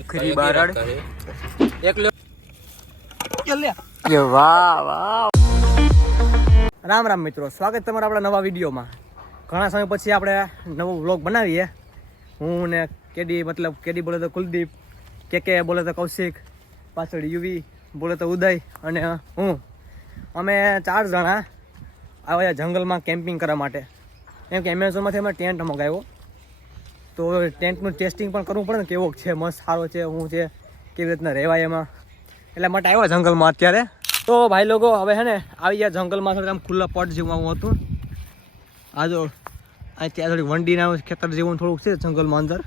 ઉખરી બારડ. એક એ વાહ વાહ. રામ રામ મિત્રો. સ્વાગત તમારા આપણા નવા વિડીયોમાં. ઘણા સમય પછી આપણે નવો વ્લોગ બનાવીએ. હું ને કેડી મતલબ કેડી બોલે તો કુલદીપ કે કે બોલે તો કૌશિક પાછળ યુવી બોલે તો ઉદય અને હું. અમે ચાર જણા આવ્યા જંગલમાં કેમ્પિંગ કરવા માટે. કેમ કે એમેઝોનમાંથી અમે ટેન્ટ મગાવ્યો. તો ટેન્ટનું ટેસ્ટિંગ પણ કરવું પડે ને કેવો છે, મસ્ત સારો છે શું છે, કેવી રીતના રહેવાય એમાં. એટલા માટે આવ્યા જંગલમાં અત્યારે. તો ભાઈ લોકો, હવે હે ને, આવી ગયા જંગલમાં થોડીક આમ ખુલ્લા પટ જેવું આવું હતું. આ જો, આ ત્યાં થોડી વંડીના ખેતર જેવું થોડુંક છે જંગલમાં અંદર.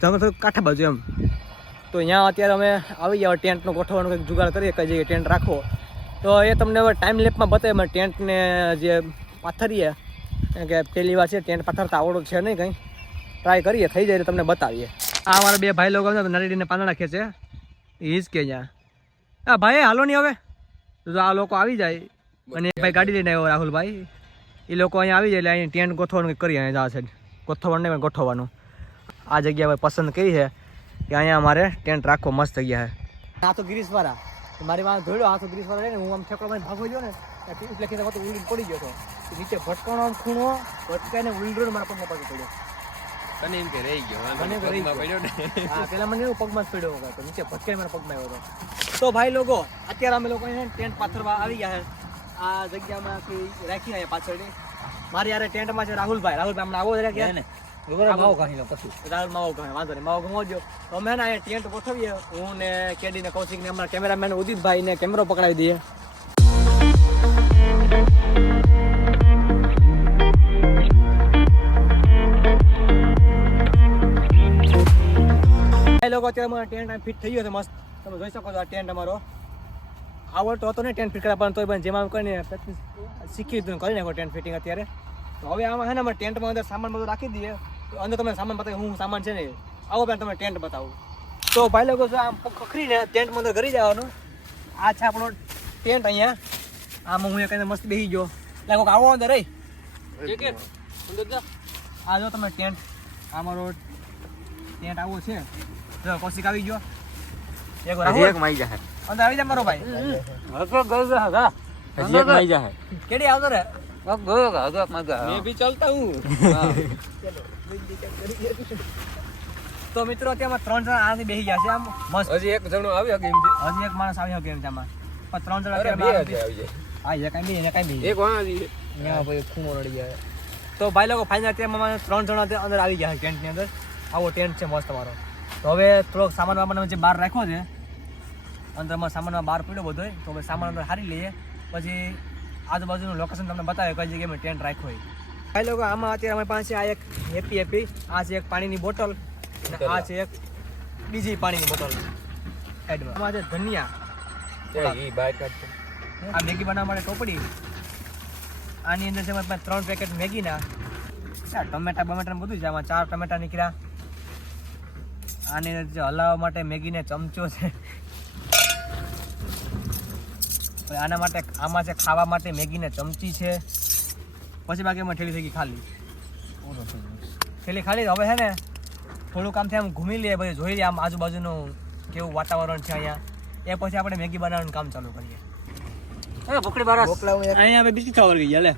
જંગલ થોડુંક કાંઠા બાજુ એમ. તો અહીંયા અત્યારે અમે આવી ગયા ટેન્ટનો ગોઠવવાનો કંઈક જુગાડ કરીએ, કઈ જગ્યાએ ટેન્ટ રાખો તો એ તમને હવે ટાઈમ લેપમાં બતાવે ટેન્ટને જે પાથરીએ કે પહેલી વાર છે, ટેન્ટ પાથરતા આવડો છે નહીં કંઈ. ટ્રાય કરીએ, થઈ જાય તમને બતાવીએ. આ અમારા બે ભાઈ લોકો નરેડીને પાંદડા ખેંચે એ જ કે ત્યાં આ ભાઈ, હાલો નહીં હવે. તો આ લોકો આવી જાય. અને ભાઈ ગાડી લઈને આવ્યો, રાહુલભાઈ. એ લોકો અહીંયા આવી જાય એટલે અહીં ટેન્ટ ગોઠવવાનું કરી કરીએ, અહીંયા છે. ગોઠવવાનું નહીં ગોઠવવાનું. આ જગ્યા ભાઈ પસંદ કરી છે કે અહીંયા અમારે ટેન્ટ રાખવો મસ્ત જગ્યા છે. આ તો ગિરીશવાળા. મારી માં જોયો આ તો ગ્રીસવાળા ને હું આમ ઠેકડો ભાઈ ભાગો ગયો ને પીસ લખીને તો ઉલડી પડી ગયો હતો. નીચે ભટકાણો ખૂણો, ભટકાઈને ઉલડો મારા પગમાં પડી પડ્યો તને એમ કે રહી ગયો મને તો રહી ગયો. પડ્યો ને. હા પેલા મને એવું પગમાં જ પડ્યો હતો નીચે ભટકાઈ મારા પગમાં આવ્યો હતો તો ભાઈ લોકો અત્યારે અમે લોકો અહીંયા ટેન્ટ પાથરવા આવી ગયા આ જગ્યામાં કે રાખી રહ્યા પાછળ મારી યારે ટેન્ટમાં છે રાહુલભાઈ. રાહુલભાઈ હમણાં આવો જરા ને માવો ઘણી લો પછી. રાહુલ માવો ખાય વાંધો નહીં માવો ઘણો તો અમે ને અહીંયા ટેન્ટ ગોઠવીએ. હું ને કેડી ને કૌશિક ને અમારા કેમેરામેન ઉદિતભાઈ ને કેમેરો પકડાવી દઈએ. ભાઈ લોકો અત્યારે અમારો ટેન્ટ ફિટ થઈ ગયો છે મસ્ત. તમે જોઈ શકો છો આ ટેન્ટ અમારો. આવડતો હતો ને ટેન્ટ ફિટ કરવા પણ તોય પણ જેમાં કરીને practice શીખી ને કરી નાખો ટેન્ટ ફિટિંગ અત્યારે. તો હવે આમાં છે ને અમારે ટેન્ટમાં અંદર સામાન બધું રાખી દઈએ. તો અંદર તમે સામાન બતાવી હું સામાન છે ને આવો પહેલાં તમે ટેન્ટ બતાવું. તો ભાઈ લોકો જો આમ ખખરીને ટેન્ટમાં અંદર કરી જવાનું. આ છે આપણો ટેન્ટ અહીંયા. આમાં હું એક મસ્ત બેસી ગયો. લાગો આવો અંદર રહી આ જો તમે ટેન્ટ આ મારો ટેન્ટ આવો છે. જો કૌશિક આવી ગયો. એક વાર એક માઈ જાય અંદર આવી જા મારો ભાઈ. હજી એક માઈ જાય કેડી આવતો રે? મેં ભી ચલતા હું. તો મિત્રો ત્યાં ત્રણ જણા આની બેસી ગયા છે. આમ મસ્ત. હજી એક જણો આવ્યો કેમ છે? હજી એક માણસ આવી શકે એમ છે આમાં. પણ ત્રણ જણા અત્યારે બે હજી આવી જાય હા એ કાંઈ બી એને કાંઈ બી એક વાં હજી. અહીંયા ભાઈ ખૂણો રડી ગયા. તો ભાઈ લોકો ફાઇનલ ત્યાં અમારે ત્રણ જણા અંદર આવી ગયા છે ટેન્ટની અંદર. આવો ટેન્ટ છે મસ્ત અમારો તો હવે થોડોક સામાન વામાન જે બહાર રાખ્યો છે અંદરમાં સામાનમાં બહાર પડ્યો બધો તો હવે સામાન અંદર હારી લઈએ. પછી આજુબાજુનું લોકેશન તમને બતાવે કઈ જગ્યાએ ટેન્ટ રાખ્યો હોય. ભાઈ લોકો આમાં અત્યારે અમારી પાસે આ એક હેપી હેપી આ છે એક પાણીની બોટલ અને આ છે એક બીજી પાણીની બોટલ સાઈડમાં આમાં છે. ધનિયા આ મેગી બનાવવા માટે ટોપડી. આની અંદર છે ત્રણ પેકેટ મેગીના. ટમેટા બમેટા બધું છે આમાં ચાર ટમેટા નીકળ્યા. આની જે હલાવવા માટે મેગીને ચમચો છે. પછી આના માટે આમાં છે ખાવા માટે મેગીને ચમચી છે. પછી બાકી એમાં ઠેલી થઈ ગઈ ખાલી. ઠેલી ખાલી હવે છે ને થોડું કામ થાય આમ ઘૂમી લઈએ પછી જોઈ લઈએ આમ આજુબાજુનું કેવું વાતાવરણ છે અહીંયા. એ પછી આપણે મેગી બનાવવાનું કામ ચાલુ કરીએ. અહીંયા અમે બિસ્કિટ ખાવા ગઈ લે.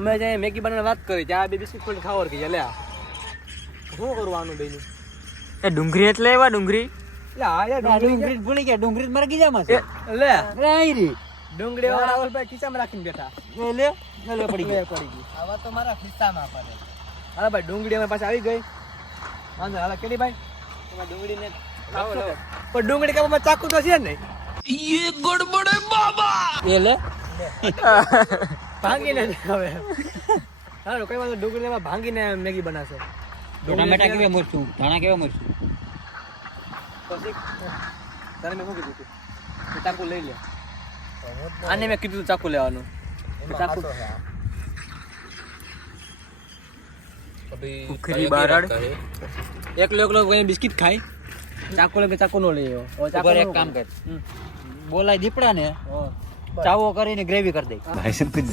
અમે જે મેગી બનાવવાની વાત કરી ત્યાં બે બિસ્કિટ ખાવા ગઈ લે. શું કરવાનું બેનું એ ડુંગળી એટલે એવા ડુંગળી એટલે આ યાર ડુંગળી ભૂલી ગયા ડુંગળી મારા ગીજામાં છે. લે. રાયરી ડુંગળી વાળા રાહુલભાઈ ખિસ્સામાં રાખીને બેઠા. લે. લે પડી ગઈ. પડી ગઈ. આવા તો મારા ખિસ્સામાં પડે. હાલા ભાઈ ડુંગળી અમે પાછી આવી ગઈ. વાંધો હાલા કેડી ભાઈ? તમારે ડુંગળીને લાવો લાવો. પણ ડુંગળી કાપવામાં ચાકુ તો છે ને. એ લે. ભાંગીને હવે. હાલો કઈ વાંધો ડુંગળી એમાં ભાંગીને મેગી બનાવશે. ટમેટા કેવા મરશું ધાણા કેવા મરશું પછી તને મેં શું કીધું ચાકુ લઈ લે. આને મેં કીધું ચાકુ લેવાનું. ચાકુ એકલો એકલો બિસ્કિટ ખાય? ચાકુ લગે ચાકુ નો લઈ એક કામ કર. બોલાય દીપડા ને ચાવો કરીને ગ્રેવી કરી દે. ભાઈ સાહેબ કુછ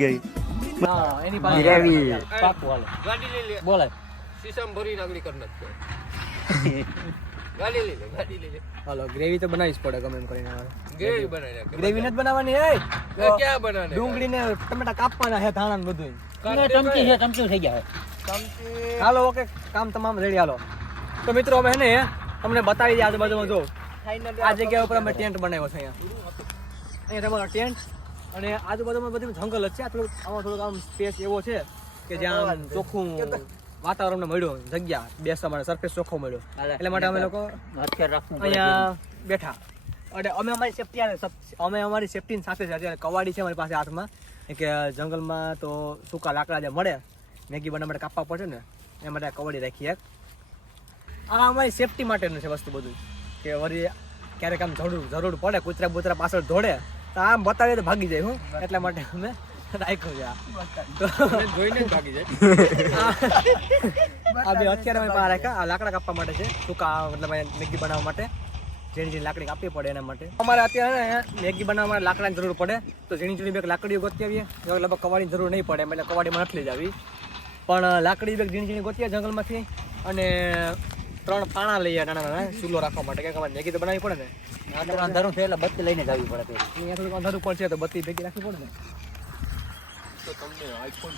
ગયા? એની પાસે બોલાય. સીસમ ભરી નાગડી કરી નાખશે ગાડી લઈ લે ગાડી લઈ લે હાલો ગ્રેવી તો બનાવી જ પડે ગમે એમ કરીને ગ્રેવી બનાવી નાખ ગ્રેવી નથી બનાવવાની એ! એ ક્યાં બનાવને ડુંગળી ને ટમેટા કાપવાના છે ધાણા ને બધું ને ચમચી છે ચમચી થઈ ગયા ચમચી. હાલો ઓકે કામ તમામ રેડી હાલો. તો મિત્રો અમે હે ને તમને બતાવી દઈએ આજુબાજુમાં જો. આ જગ્યા ઉપર અમે ટેન્ટ બનાવ્યો છે અહીંયા. અહીંયા તમારો ટેન્ટ. અને આજુબાજુમાં બધું જંગલ જ છે. આ થોડુંક આમાં થોડુંક આમ સ્પેસ એવો છે કે જ્યાં ચોખ્ખું વાતાવરણ મળ્યો જગ્યા બેસવા માટે સરફેસ ચોખ્ખો મળ્યો એટલે માટે અમે લોકો અહીંયા બેઠા. અને અમે અમારી સેફટી અમે અમારી સેફટી સાથે છે. અત્યારે કવાડી છે અમારી પાસે હાથમાં. કે જંગલમાં તો સૂકા લાકડા જે મળે મેગી બનાવવા માટે કાપવા પડે ને એ માટે કવાડી રાખી એક. આ અમારી સેફટી માટેનું છે વસ્તુ બધું. કે વળી ક્યારેક આમ જરૂર જરૂર પડે કૂતરા બૂતરા પાછળ દોડે તો આમ બતાવીએ તો ભાગી જાય હું. એટલા માટે અમે છે આ જોઈને જ ભાગી જાય. આ બે અત્યારે અમે પાસે રાખ્યા આ લાકડા કાપવા માટે છે. સૂકા મતલબ મેગી બનાવવા માટે. ઝીણી ઝીણી લાકડી કાપવી પડે એના માટે. અમારે અત્યારે મેગી બનાવવા માટે લાકડાની જરૂર પડે. તો ઝીણી ઝીણી બેગ લાકડીઓ ગોતી આવીએ. લગભગ કવાડીની જરૂર નહીં પડે. એટલે કવાડીમાં નથી જ આવી પણ લાકડી બેગ ઝીણી ઝીણી ગોતીએ જંગલમાંથી. અને ત્રણ પાણા લઈએ નાના નાના ચૂલો રાખવા માટે. કે અમારે મેગી તો બનાવવી પડે ને. અંધારું છે એટલે બત્તી લઈને જ આવવી પડે. અહીંયા થોડુંક અંધારું પડશે તો બત્તી ભેગી રાખવી પડે ને. તો તમને આઈફોન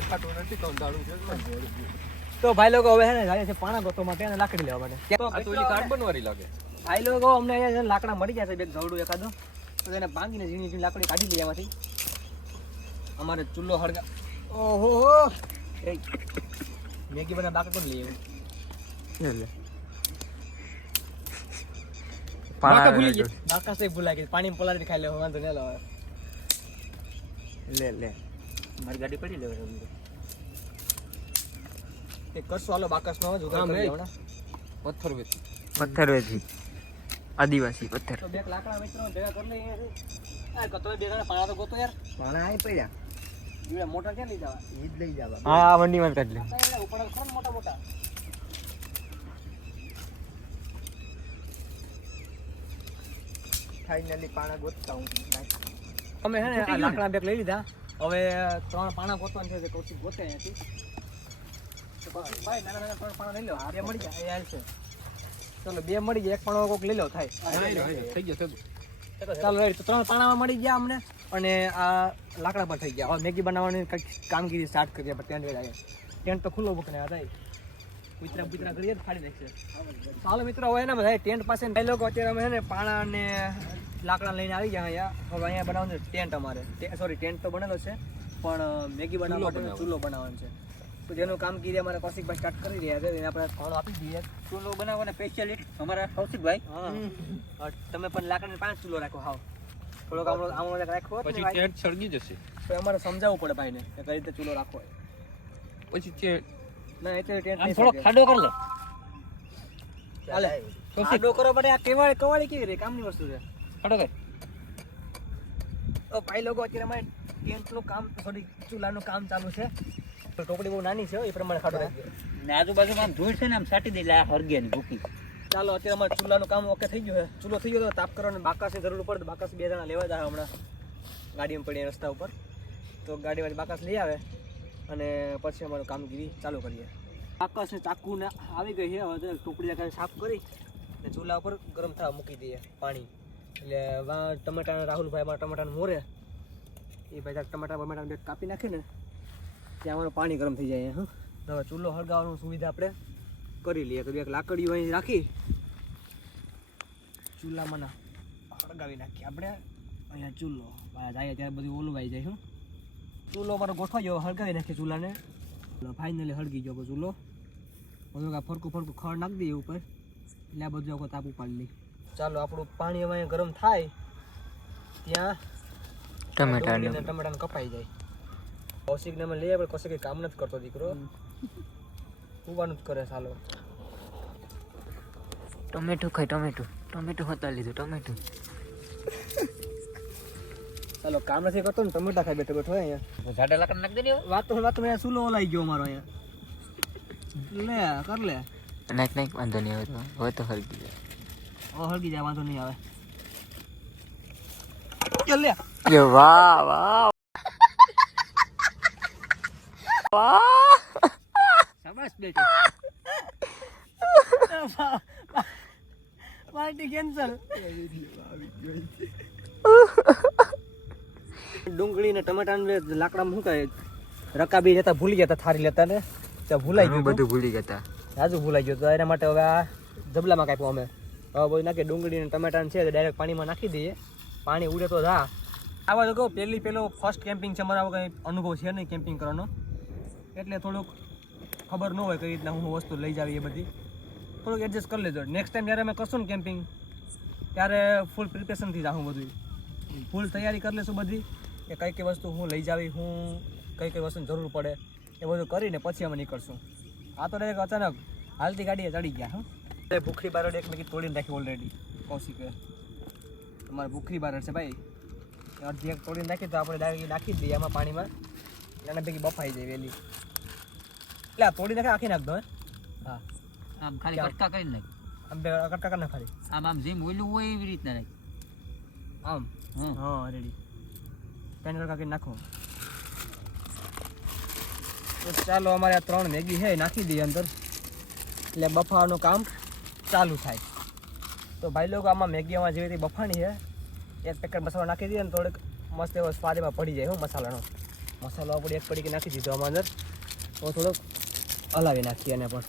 એકાટું નથી તો છે તો ભાઈ લોકો હવે હે ને જાય છે પાણા ગોતો માટે અને લાકડી લેવા માટે. તો ઓલી કાર્ડ બનવારી લાગે. ભાઈ લોકો અમને લાકડા મળી જશે બે ઝવડું એકાદો. તો તેને ભાંગીને ઝીણી ઝીણી લાકડી કાઢી લઈએ એમાંથી. અમારે ચૂલો હળગા ઓહો! એ મેગી બધા બાકી કોણ લઈએ બાકા ભૂલી ગયા. બાકા સે ભૂલાઈ ગયું. પાણી પલાળી ખાઈ લે વાંધો નહીં લો લે લે. મારી ગાડી પડી લેવાય એ કરશું હાલો બાકસમાં નો જુગાડ કરી લેવડા પથ્થર વેચી. પથ્થર વેચી આદિવાસી પથ્થર. તો બે લાકડા વેચવાનો ભેગા કરી લઈએ. આ કતો બે જણા પાણા તો ગોતો યાર. પાણા આઈ પડ્યા. જીવડા મોટા ક્યાં લઈ જવા? ઈ જ લઈ જવા. હા આ વંડીમાં કાઢ લે. ઉપર ખરો મોટા મોટા. ફાઇનલી પાણા ગોતતા હું. અમે હે ને આ લાકડા બેગ લઈ લીધા. હવે ત્રણ પાણા ગોતવાના છે કૌશિક ગોતે અહીંયાથી. ભાઈ નાના નાના ત્રણ પાણા લઈ લો. બે મળી જાય એ હાલશે ચલો બે મળી જાય એક પાણો કોક લઈ લો થાય. થઈ ગયો થઈ ગયો. ચાલો. તો ત્રણ પાણામાં મળી ગયા અમને અને આ લાકડા પર થઈ ગયા. હવે મેગી બનાવવાની કંઈક કામગીરી સ્ટાર્ટ કરીએ આપણે ટેન્ટ વેળાએ ટેન્ટ તો ખુલ્લો મૂકને આ થાય કૂતરા બુતરા કરીએ તો ફાડી નાખશે. ચાલો મિત્રો હવે ને બધા ટેન્ટ પાસે લોકો અત્યારે અમે છે ને પાણા અને લાકડા લઈને આવી ગયા અહીંયા. હવે અહીંયા બનાવવાનું છે ટેન્ટ અમારે. સોરી ટેન્ટ તો બનેલો છે પણ મેગી બનાવવા માટે ચૂલો બનાવવાનો છે. તો જેનું કામગીરી અમારે કૌશિકભાઈ સ્ટાર્ટ કરી રહ્યા છે એને આપણે ફાળો આપી દઈએ. ચૂલો બનાવવાના સ્પેશિયલિસ્ટ અમારા કૌશિકભાઈ. હા. તમે પણ લાકડાને પાંચ ચૂલો રાખો હાવ. થોડોક આમ આમ રાખો પછી ટેન્ટ સળગી જશે. તો અમારે સમજાવવું પડે ભાઈને કે કઈ રીતે ચૂલો રાખવો પછી ટેન્ટ ના એટલે ટેન્ટ સળગે. ખાડો કરી લે. હાલે. કરો પડે આ કેવાય કવાળી કેવી રે કામની વસ્તુ છે. કર તો ભાઈ લોકો અત્યારે અમારે ટેન્ટનું કામ સોરી ચૂલાનું કામ ચાલુ છે. તો ટોપડી બહુ નાની છે એ પ્રમાણે ખાડો ને આજુબાજુમાં આમ ધૂળ છે ને આમ સાટી દે એટલે આ હરગે ની ભૂકી ચાલો અત્યારે અમારે ચૂલાનું કામ ઓકે થઈ ગયું છે. ચૂલો થઈ ગયો તો તાપ કરવાની બાકાસની જરૂર પડે બાકાસ બે જણા લેવા જાય હમણાં. ગાડીમાં પડીએ રસ્તા ઉપર. તો ગાડીમાંથી બાકાસ લઈ આવે અને પછી અમારું કામગીરી ચાલુ કરીએ. બાકાસ ને ચાકુ ને આવી ગઈ છે. હવે ટોપડી સાફ કરી ને ચૂલા ઉપર ગરમ થવા મૂકી દઈએ પાણી. એટલે ટમેટા રાહુલભાઈ મારા ટમેટાને મોરે. એ ભાઈ ટમેટા બમેટા બે કાપી નાખે ને, ત્યાં અમારું પાણી ગરમ થઈ જાય હા. હવે ચૂલો હળગાવવાનું સુવિધા આપણે કરી લઈએ. તો એક લાકડીઓ અહીં રાખી, ચૂલામાં હળગાવી નાખીએ આપણે. અહીંયા ચૂલો. જાય ત્યારે બધું ઓલવાઈ જાય શું ચૂલો મારો ગોઠવાઈ ગયો. હળગાવી નાખીએ ચૂલાને. ફાઇનલી હળગી ગયો ચૂલો. બધું ફરકું ફરકું ખડ નાખી દઈએ ઉપર. એટલે આ બધું આખો તાપ ઉપાડી લઈ ચાલો આપણું પાણી હવે ગરમ થાય ત્યાં ટમેટા ટમેટાને કપાઈ જાય. કૌશિકને અમે લઈએ પણ કૌશિક કામ નથી કરતો દીકરો. ઉવાનું જ કરે ચાલો ટમેટું ખાય ટમેટું. ટમેટું હતા લીધું ટમેટું. ચાલો કામ નથી કરતો ને ટમેટા ખાઈ બેઠો બેઠો અહીંયા. જાડા લાકડા નાખી દે વાત તો વાત મેં સુલો ઓલાઈ ગયો મારો અહીંયા. લે કર લે. નાખ નાખ વાંધો નહીં આવે તો હવે તો હરકી જાય. હળગી જાય વાંધો નહીં આવે. ચાલ લે એ વાહ વાહ. વાહ શાબાશ બેટો. Party cancel. ડુંગળી ને ટમેટા ને લાકડા શું કહે રકાબી લેતા ભૂલી ગયા થારી લેતા ને. ત્યાં ભૂલાઈ ગયું બધું ભૂલી ગયા રાજુ ભૂલાઈ ગયું તો. એના માટે હવે આ જબલામાં કાપ્યો અમે. હવે બધું નાખી ડુંગળી અને ટમેટાને છે ડાયરેક્ટ પાણીમાં નાખી દઈએ. પાણી ઉડે તો જા. આવા તો કહું, પહેલી પેલો ફર્સ્ટ કેમ્પિંગ છે મારા કંઈ અનુભવ છે નહીં કેમ્પિંગ કરવાનો. એટલે થોડુંક ખબર ન હોય કઈ રીતના હું વસ્તુ લઈ જાવી એ બધી. થોડુંક એડજસ્ટ કરી લેજો. નેક્સ્ટ ટાઈમ જ્યારે અમે કરશું ને કેમ્પિંગ ત્યારે ફૂલ પ્રિપેરેશનથી જાઉં બધું. ફૂલ તૈયારી કરી લેશું બધી કે કઈ કઈ વસ્તુ હું લઈ જાવી, હું કઈ કઈ વસ્તુની જરૂર પડે, એ બધું કરીને પછી અમે નીકળશું. આ તો ડાયરેક્ટ અચાનક હાલતી ગાડીએ ચડી ગયા, હા. એ ભૂખરી બારડ એક મેગી તોડીને રાખી ઓલરેડી કૌશિકે તમારે ભૂખરી બારડ છે ભાઈ. અડધી એક તોડીને નાખી તો આપણે ડાયરેક્ટ નાખી દઈએ આમાં પાણીમાં. એના ભેગી બફાઈ જાય વહેલી એટલે આ તોડી નાખે આખી નાખ દો હા. આમ ખાલી કટકા કરી નાખ. આમ બે કટકા કરી નાખ ખાલી. આમ આમ જેમ ઓલું હોય એવી રીતના નાખ. આમ? હા રેડી પેન કટકા કરી નાખો. તો ચાલો અમારે આ ત્રણ મેગી છે નાખી દઈએ અંદર. એટલે બફાવાનું કામ. ચાલુ થાય. તો ભાઈ લોકો આમાં મેગીમાં જેવી રીતે બફાણી છે એક પેકેટ મસાલો નાખી દઈએ ને થોડીક મસ્ત એવો સ્વાદ એમાં પડી જાય હું મસાલાનો. મસાલો આપણે એક પડીકી નાખી દીધો આમાં અંદર. તો થોડોક હલાવી નાખીએ એને પણ.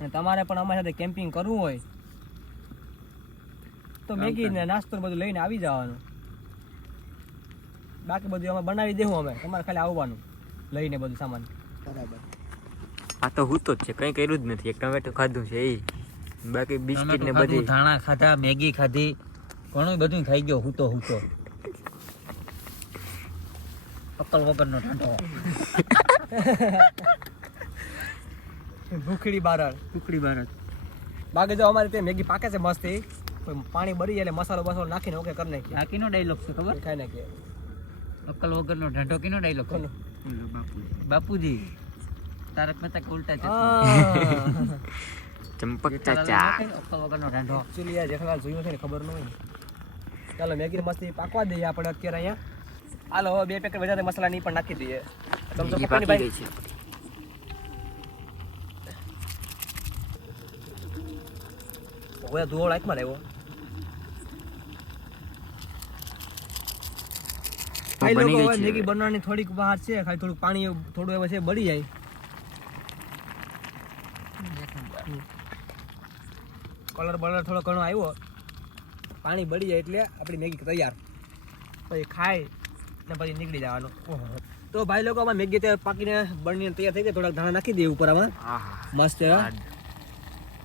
અને તમારે પણ અમારી સાથે કેમ્પિંગ કરવું હોય તો મેગી ને નાસ્તો બધું લઈને આવી જવાનું. બાકી બધું અમે બનાવી દેવું અમે. તમારે ખાલી આવવાનું લઈને બધું સામાન. બરાબર. આ તો હું તો જ છે કંઈ કર્યું જ નથી. એક ટમેટું ખાધું છે એ બાકી બિસ્કિટ ને બધી. ધાણા ખાધા મેગી ખાધી ઘણું બધું ખાઈ ગયો હું તો હું તો અક્કલ વગરનો ઠંડો ભૂખડી બારળ ભૂખડી ભારત બાકી જો અમારે તે મેગી પાકે છે મસ્ત એ પાણી ભરી જાય એટલે મસાલો બસાલો નાખીને ઓકે કરી નાખીએ. આ કિનો ડાયલોગ છે ખબર? ખાઈ નાખીએ. અકલ વગરનો ઢંઢો કિનો ડાયલોગ છે? કોનો? બાપુજી. તારક મહેતા કે ઉલ્ટા ચશ્મા. ચંપક ચાચા. અક્કલ વગરનો ઢંઢો એકચ્યુઅલી આ જેઠાલાલ જોયું છે ને ખબર ન હોય. ચાલો મેગી મસ્તી પાકવા દઈએ આપણે અત્યારે અહીંયા. હાલો હવે બે પેકેટ વધારે મસાલા ની પણ નાખી દઈએ. ચમચો પકડી ભાઈ છે. હવે ધુઓ લાઈકમાં લેવો મેગી હવે. બનાવવાની થોડીક બહાર છે ખાલી થોડુંક પાણી થોડું એવું છે બળી જાય. કલર બલર થોડો ઘણો આવ્યો. પાણી બળી જાય એટલે આપણી મેગી તૈયાર. પછી ખાય ને પછી નીકળી જવાનું. તો ભાઈ લોકો આમાં મેગી ત્યાં પાકીને બળીને તૈયાર થઈ ગઈ થોડાક ધાણા નાખી દઈએ ઉપર આમાં મસ્ત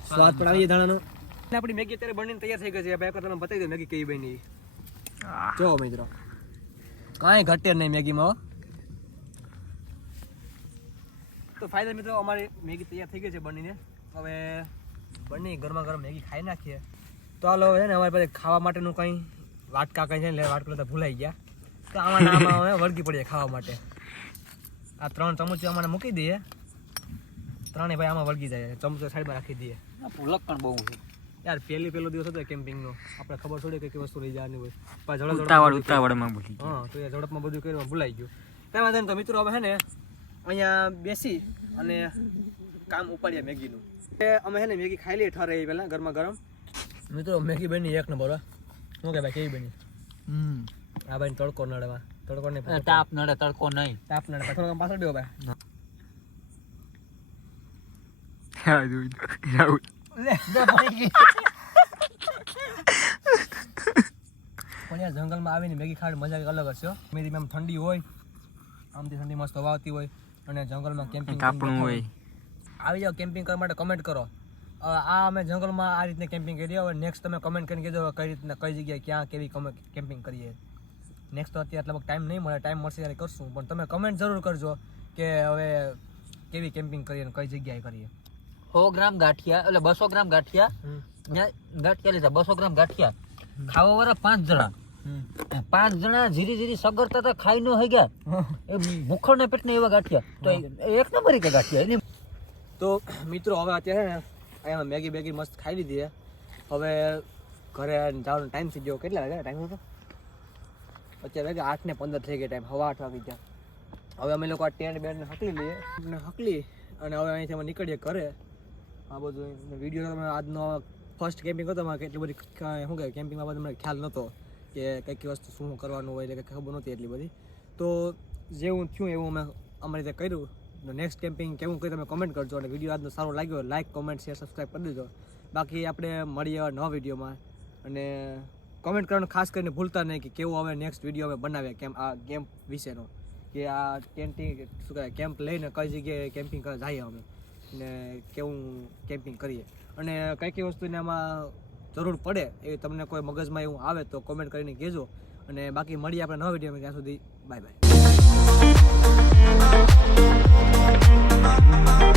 સ્વાદ. પણ આવી જાય ધાણાનો. આપણી મેગી અત્યારે બનીને તૈયાર થઈ ગઈ છે. ભાઈ તમે બતાવી દો મેગી કેવી બની. જો મિત્રો. કાંઈ ઘટે નહીં મેગીમાં તો ફાયદા મિત્રો અમારી મેગી તૈયાર થઈ ગઈ છે બનીને. હવે બની ગરમા ગરમ મેગી ખાઈ નાખીએ. તો હાલો છે ને અમારી પાસે ખાવા માટેનું કંઈ વાટકા કંઈ છે ને વાટકો તો ભૂલાઈ ગયા. તો આમાં નામાં અમે વળગી પડીએ ખાવા માટે. આ ત્રણ ચમચી અમારે મૂકી દઈએ. ત્રણે ભાઈ આમાં વળગી જાય. ચમચો સાઈડમાં રાખી દઈએ. ભૂલક પણ બહુ છે. યાર પહેલી પહેલો દિવસ હતો કેમ્પિંગનો. આપણે ખબર થોડી કે કઈ વસ્તુ લઈ જવાની હોય. પણ ઝડપ ઉતાવળ ઉતાવળમાં ભૂલી હા તો એ ઝડપમાં બધું કર્યું ભૂલાઈ ગયું. તેમાં તો મિત્રો હવે છે ને અહીંયા બેસી અને કામ ઉપાડીએ મેગીનું. અમે ને મેગી ખાઈ લઈએ ઠરે એ પહેલાં ગરમા ગરમ. મિત્રો મેગી બની એક નંબર શું કે ભાઈ કેવી બની? હા ભાઈ તડકો નડવા. તડકો તાપ નડે તડકો નહીં. તાપ નડે. થોડો પાછળ ભાઈ. પણ જંગલમાં આવીને મેગી ખાવાની મજા અલગ હશે હો. મેરી આમ ઠંડી હોય આમથી ઠંડી મસ્ત હવા આવતી હોય અને જંગલમાં કેમ્પિંગ કાપણું હોય. આવી જાઓ કેમ્પિંગ કરવા માટે કમેન્ટ કરો. આ અમે જંગલમાં આ રીતને કેમ્પિંગ કરી હવે નેક્સ્ટ તમે કમેન્ટ કરીને કહેજો કઈ રીતના કઈ જગ્યાએ ક્યાં કેવી કેમ્પિંગ કરીએ. નેક્સ્ટ તો અત્યારે લગભગ ટાઈમ નહીં મળે ટાઈમ મળશે ત્યારે કરશું પણ તમે કમેન્ટ જરૂર કરજો કે હવે કેવી કેમ્પિંગ કરીએ અને કઈ જગ્યાએ કરીએ. સો ગ્રામ ગાંઠિયા એટલે બસો ગ્રામ ગાંઠિયા ગાંઠિયા લીધા બસો ગ્રામ ગાંઠિયા. ખાવા વાળા પાંચ જણા. પાંચ જણા ધીરે ધીરે સગરતા ખાઈ ન થઈ ગયા એ પેટ પેટને એવા ગાંઠિયા. તો એક નંબર કે ગાંઠિયા એની તો મિત્રો, હવે અત્યારે ને, અહીંયા મેગી બેગી મસ્ત ખાઈ લીધી છે. હવે ઘરે જવાનો ટાઈમ થઈ ગયો. કેટલા વાગ્યા ટાઈમ હતો અત્યારે વાગે આઠ ને પંદર થઈ ગયા ટાઈમ હવા આઠ વાગી ગયા. હવે અમે લોકો આ ટેન્ટ બેન્ટને હકલી લઈએ. ને હકલી, અને હવે અહીંથી અમે નીકળીએ ઘરે. આ બધું વીડિયો તમે આજનો ફર્સ્ટ કેમ્પિંગ હતો મારે કેટલી બધી શું કહે કેમ્પિંગમાં બધા મને ખ્યાલ નહોતો કે કઈ કઈ વસ્તુ શું કરવાનું હોય, એટલે કંઈ ખબર નહોતી એટલી બધી. તો જેવું થયું એવું અમે અમારી રીતે કર્યું. નેક્સ્ટ કેમ્પિંગ કેવું કંઈ તમે કોમેન્ટ કરજો અને વીડિયો આજનો સારો લાગ્યો લાઈક કોમેન્ટ શેર સબસ્ક્રાઈબ કરી દેજો. બાકી આપણે મળીએ હવે નવા વિડીયોમાં અને કોમેન્ટ કરવાનું ખાસ કરીને ભૂલતા નહીં કે કેવું હવે નેક્સ્ટ વીડિયો અમે બનાવીએ કેમ આ કેમ્પ વિશેનો. કે આ કેમ્પિંગ શું કહેવાય કેમ્પ લઈને કઈ જગ્યાએ કેમ્પિંગ કરવા જઈએ અમે. ને કેવું કેમ્પિંગ કરીએ. અને કઈ કઈ વસ્તુને આમાં જરૂર પડે એ તમને કોઈ મગજમાં એવું આવે તો કોમેન્ટ કરીને કહેજો. અને બાકી મળીએ આપણે નવા વિડીયોમાં ત્યાં સુધી બાય બાય Thank you.